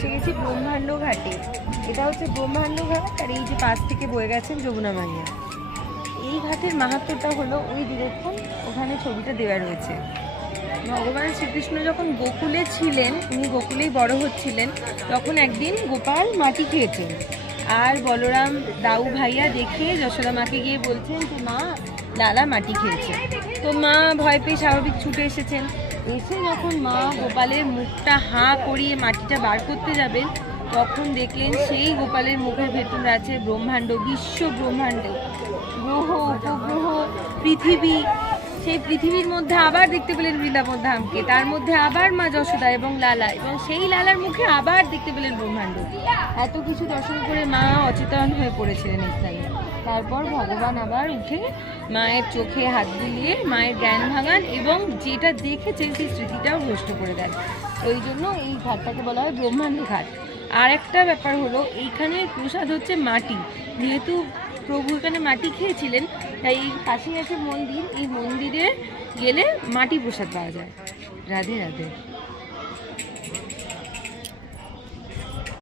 এসে গেছি ব্রহ্মাণ্ড ঘাটে। এটা হচ্ছে ব্রহ্মাণ্ড ঘাট, আর এই যে পাশ থেকে বয়ে গেছেন যমুনা মাইয়া। এই ঘাটের মাহাত্ম্যটা হলো ওই দেখুন ওখানে ছবিটা দেওয়া রয়েছে। ভগবান শ্রীকৃষ্ণ যখন গোকুলে ছিলেন, উনি গোকুলেই বড় হচ্ছিলেন, তখন একদিন গোপাল মাটি খেয়েছেন। আর বলরাম দাউ ভাইয়া দেখে যশোদা মাকে গিয়ে বলছেন যে মা, লালা মাটি খেয়েছে। তো মা ভয় পেয়ে স্বাভাবিক ছুটে এসেছেন। এসে যখন মা গোপালের মুখটা হাঁ করিয়ে মাটিটা বার করতে যাবেন, তখন দেখলেন সেই গোপালের মুখের ভেতর আছে ব্রহ্মাণ্ড, বিশ্ব ব্রহ্মাণ্ড, গ্রহ উপগ্রহ, পৃথিবী। সেই পৃথিবীর মধ্যে আবার দেখতে পেলেন বৃন্দাবন ধামকে, তার মধ্যে আবার মা যশোদা এবং লালা, এবং সেই লালার মুখে আবার দেখতে পেলেন ব্রহ্মাণ্ড। এত কিছু দর্শন করে মা অচেতন হয়ে পড়েছিলেন স্থানে। তারপর ভগবান আবার উঠে মায়ের চোখে হাত বুলিয়ে মায়ের জ্ঞান ভাঙান এবং যেটা দেখেছেন সেই স্মৃতিটাও ভ্রষ্ট করে দেন। ওই জন্য এই ঘাটটাকে বলা হয় ব্রহ্মাণ্ড ঘাট। আর একটা ব্যাপার হলো, এইখানে প্রসাদ হচ্ছে মাটি। যেহেতু প্রভু এখানে মাটি খেয়েছিলেন, তাই এই পাশেই আছে মন্দির, এই মন্দিরে গেলে মাটি প্রসাদ পাওয়া যায়। রাধে রাধে।